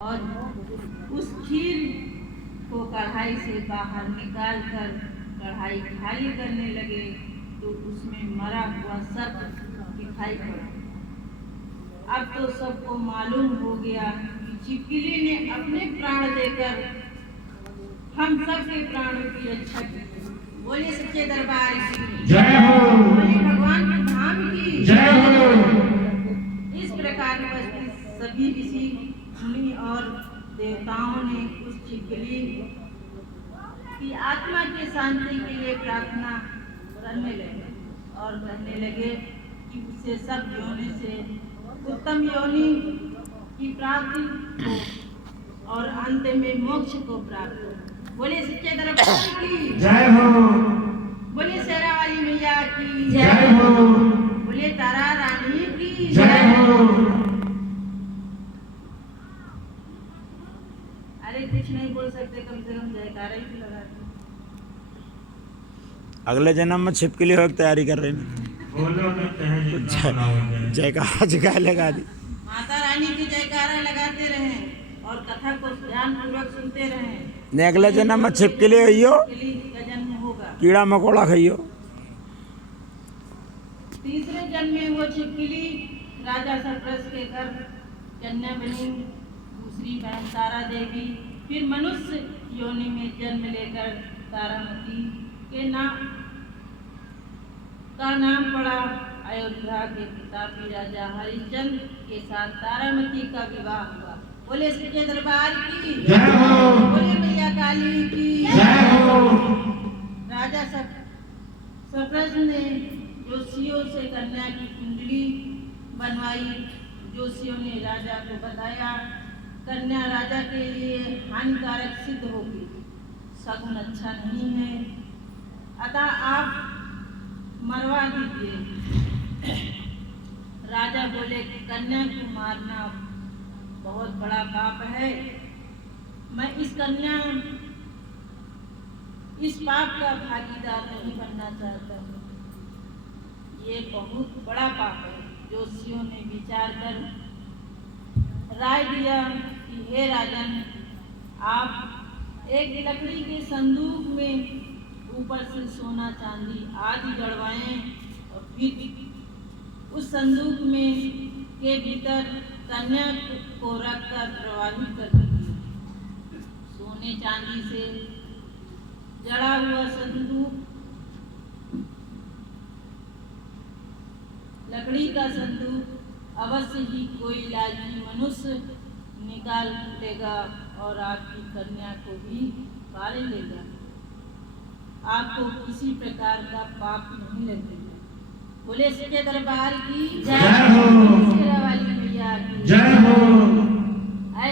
और उस खीर को कढ़ाई से बाहर निकाल कर कढ़ाई खाली करने लगे तो उसमें मरा हुआ सर्प दिखाई पड़ा। अब तो सबको मालूम हो गया कि छिपकली ने अपने प्राण देकर हम सब के प्राणों की रक्षा की। बोलिए सच्चे दरबार की जय हो। बोलिए भगवान के धाम की जय हो। इस प्रकार उपस्थित सभी ऋषि मुनि और देवताओं ने उस छिपकली की आत्मा की शांति के लिए प्रार्थना करने लगे और कहने लगे कि उसे सब योनि से उत्तम योनि की प्राप्ति हो और अंत में मोक्ष को प्राप्त हो। बोलिए सच्चे दरबार की जय हो। बोलिए शेरा वाली मैया की जय हो। बोलिए तारा रानी की जय हो। अरे कुछ नहीं बोल सकते, कम से कम जयकारा ही लगा दो। अगले जन्म में छिपकली हो तैयारी कर रहे हैं। बोलो कहते हैं जितना बनाओगे। जयकारा लगा दी। माता रानी की जयकारा लगाते रहें और कथा को ध्यान पूर्वक सुनते रहें। ने अगले जन्म में छिपकली होइयो, छिपकली का जन्म होगा। कीड़ा मकोड़ा खाइयो। तीसरे जन्म में वो छिपकली राजा सरप्रस के घर कन्या बनी। दूसरी बहन तारा देवी फिर मनुष्य योनि में जन्म लेकर तारामती के नाम का नाम पड़ा। अयोध्या के प्रतापी राजा हरिश्चंद्र के साथ तारामती का विवाह हुआ। बोले सच्चे दरबार की जय हो। बोले मैया काली की जय हो। राजा सरप्रस ने जोशियों से कन्या की कुंडली बनवाई। जोशियों ने राजा को बताया कन्या राजा के लिए हानिकारक सिद्ध होगी, शगुन अच्छा नहीं है, अतः आप मरवा दीजिए। राजा बोले कन्या को मारना बहुत बड़ा पाप है, मैं इस पाप का भागीदार नहीं बनना चाहता हूँ, ये बहुत बड़ा पाप है। जोशियों ने विचार कर राय दिया कि हे राजन, आप एक लकड़ी के संदूक में ऊपर से सोना चांदी आदि जड़वाएं और फिर उस संदूक में के भीतर कन्या को रखकर प्रवाहित कर दीजिए। सोने चांदी से जड़ा हुआ संदूक लकड़ी का संदूक अवश्य ही कोई लालची मनुष्य निकाल लेगा और आपकी कन्या को भी पाल लेगा। आपको किसी प्रकार का पाप नहीं लगेगा। बोले सच्चे दरबार की जय